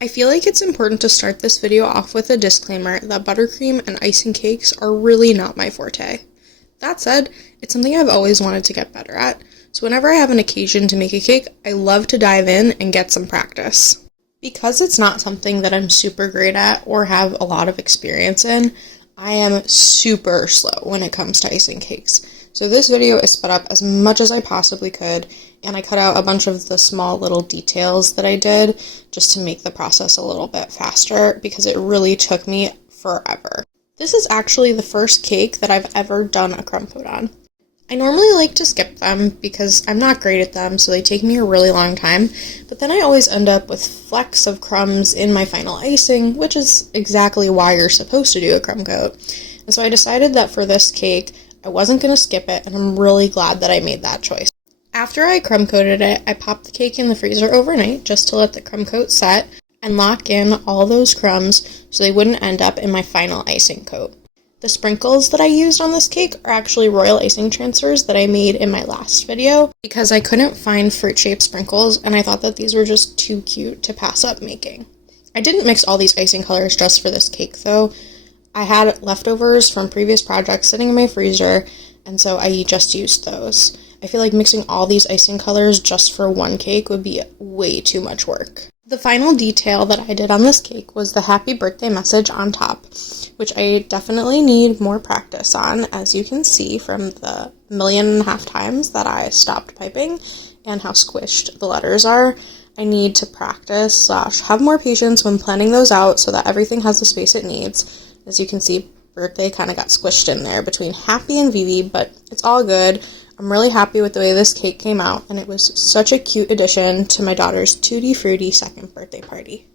I feel like it's important to start this video off with a disclaimer that buttercream and icing cakes are really not my forte. That said, it's something I've always wanted to get better at, so whenever I have an occasion to make a cake, I love to dive in and get some practice. Because it's not something that I'm super great at or have a lot of experience in, I am super slow when it comes to icing cakes. So this video is sped up as much as I possibly could, and I cut out a bunch of the small little details that I did just to make the process a little bit faster because it really took me forever. This is actually the first cake that I've ever done a crumb coat on. I normally like to skip them because I'm not great at them, so they take me a really long time, but then I always end up with flecks of crumbs in my final icing, which is exactly why you're supposed to do a crumb coat. And so I decided that for this cake, I wasn't going to skip it, and I'm really glad that I made that choice. After I crumb coated it, I popped the cake in the freezer overnight just to let the crumb coat set and lock in all those crumbs so they wouldn't end up in my final icing coat. The sprinkles that I used on this cake are actually royal icing transfers that I made in my last video because I couldn't find fruit-shaped sprinkles and I thought that these were just too cute to pass up making. I didn't mix all these icing colors just for this cake though. I had leftovers from previous projects sitting in my freezer, and so I just used those. I feel like mixing all these icing colors just for one cake would be way too much work. The final detail that I did on this cake was the happy birthday message on top, which I definitely need more practice on, as you can see from the 1.5 million times that I stopped piping and how squished the letters are. I need to practice / have more patience when planning those out so that everything has the space it needs. As you can see, birthday kind of got squished in there between happy and Vivi, but it's all good. I'm really happy with the way this cake came out, and it was such a cute addition to my daughter's tutti frutti second birthday party.